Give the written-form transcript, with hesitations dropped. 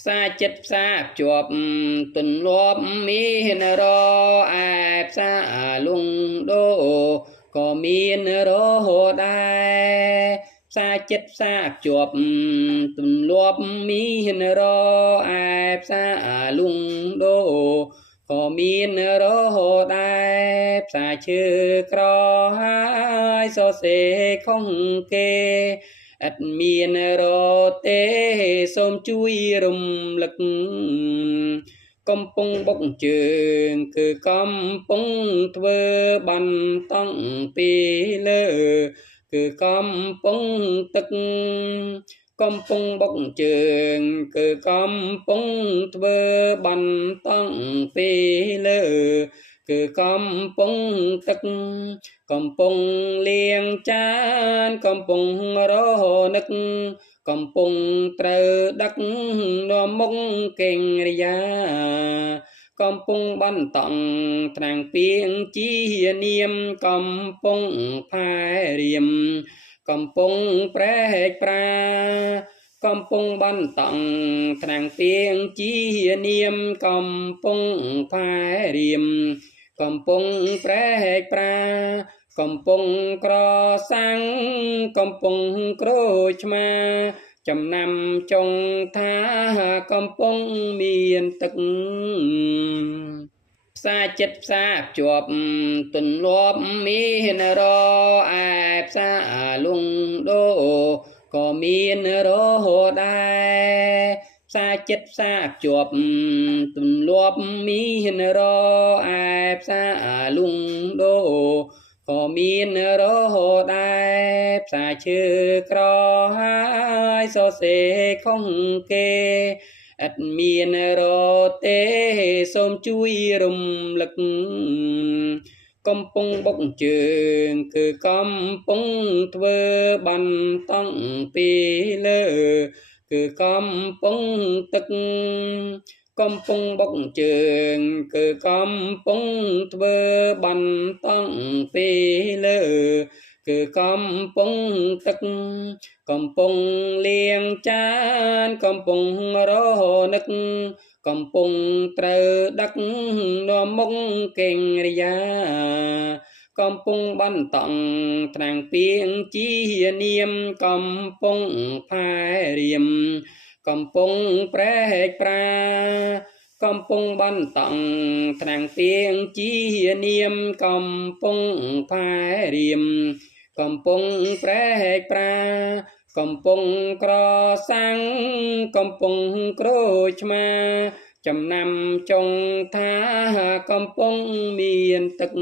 ផ្សារចិត្តផ្សារជាប់ទន្លាប់មានរអែផ្សារលងដូក៏មានរហូតដែរផ្សារចិត្តផ្សារជាប់ទន្លាប់មានរអែផ្សារលងដូក៏មានរហូតដែរផ្សារឈើក្រហើយសរសេរខុសគេអត់មានរទេសូមជួយរំលឹកកំពុងបុកជើងគឺកំពុងធ្វើបន្តង់ពីលើគឺកំពុងទឹកកំពុងបុកជើងគឺកំពុងធ្វើបន្តង់ពីលើគឺកំពុងទឹកកំពុងលាងចានកំពុងរនឹកកំពុងត្រូវដឹកនាំមុខកេងរិយាកំពុងបន្តង់ត្រាំងពីងជានាមកំពុងផែរៀមកំពុងប្រែកប្រាកំពុងបន្តង់ត្រាំងពីងជានាមកំពុងផែរៀមកំពុងប្រែកប្រាកំពុងក្រសាំងកំពុងក្រូចឆ្មាចំណាំចុងថាកំពុងមានទឹកផ្សារចិត្តផ្សារជាប់ទន្លាប់មានរអែផ្សារលងដូក៏មានរហូតដែរផ្សារចិត្តផ្សារជាប់ទន្លាប់មានរអែផ្សារលងដូក៏មានរហូតដែរផ្សារឈើក្រហើយសរសេរខុសគេអត់មានរទេសូមជួយរំលឹកកំពុងបុកជើងគឺកំពុងធ្វើបន្តង់ពីលើគឺកំពុងទឹកកំពុងបុកជើងគឺកំពុងធ្វើបន្តង់ពីលើគឺកំពុងទឹកកំពុងលាងចានកំពុងរនឹកកំពុងត្រូវដឹកនាំមុខកេងរិយាកំពុងបន្តង់ត្រាំងពីងជានាមកំពុងផែរៀមកំពុងប្រែកប្រាកំពុងបន្តង់ត្រាំងពីងជានាមកំពុងផែរៀមកំពុងប្រែកប្រាកំពុងក្រសាំងកំពុងក្រូចឆ្មាចំណាំចុងថាកំពុងមានទឹក